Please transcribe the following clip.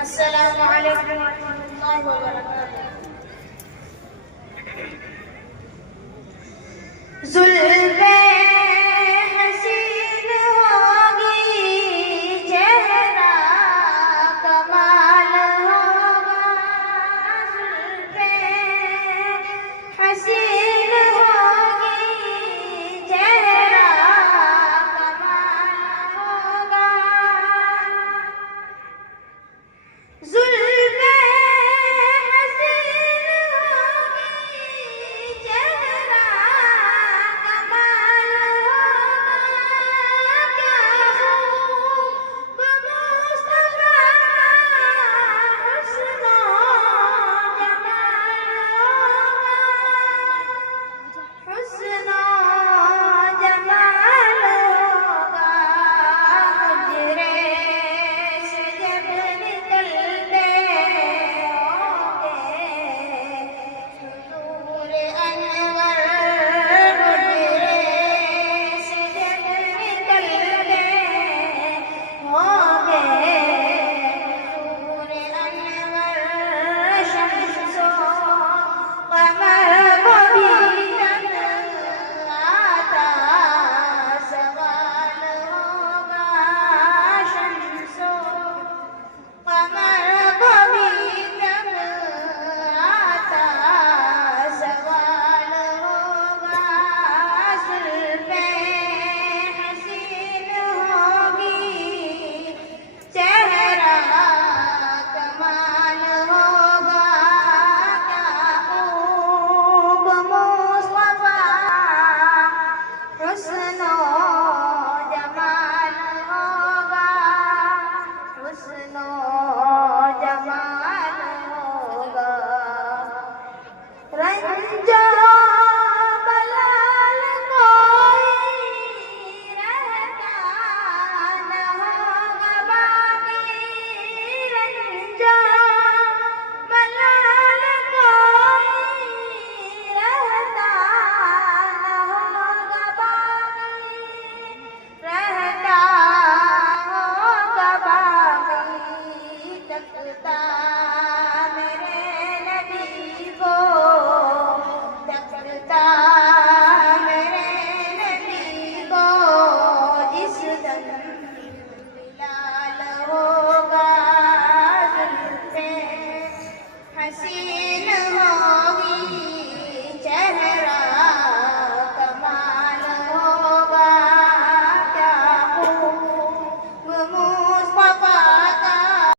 अस्सलामु अलैकुम वरहमतुल्लाहि वबरकातुह। जुल्फे हसीन होगी, चेहरा कमाल होगा। जुल्फे हसीन होगी, चेहरा कमाल होगा। जुल्फे हसीन होगी, चेहरा कमाल होगा। क्या खूब मुस्तफा हुस्न जमाल होगा। हुस्न जमाल होगा। हुजरे से जब निकलते होंगे नूर अनवर। हुजरे से जब निकलते होंगे नूर अनवर। शम्सो कमर को भी रंग आता सवाल होगा। शम्सो कमर को भी रंग आता सवाल होगा। जुल्फे हसीन होगी, चेहरा कमाल होगा। क्या खूब मुस्तफा हुस्न जमाल होगा। हुस्न जमाल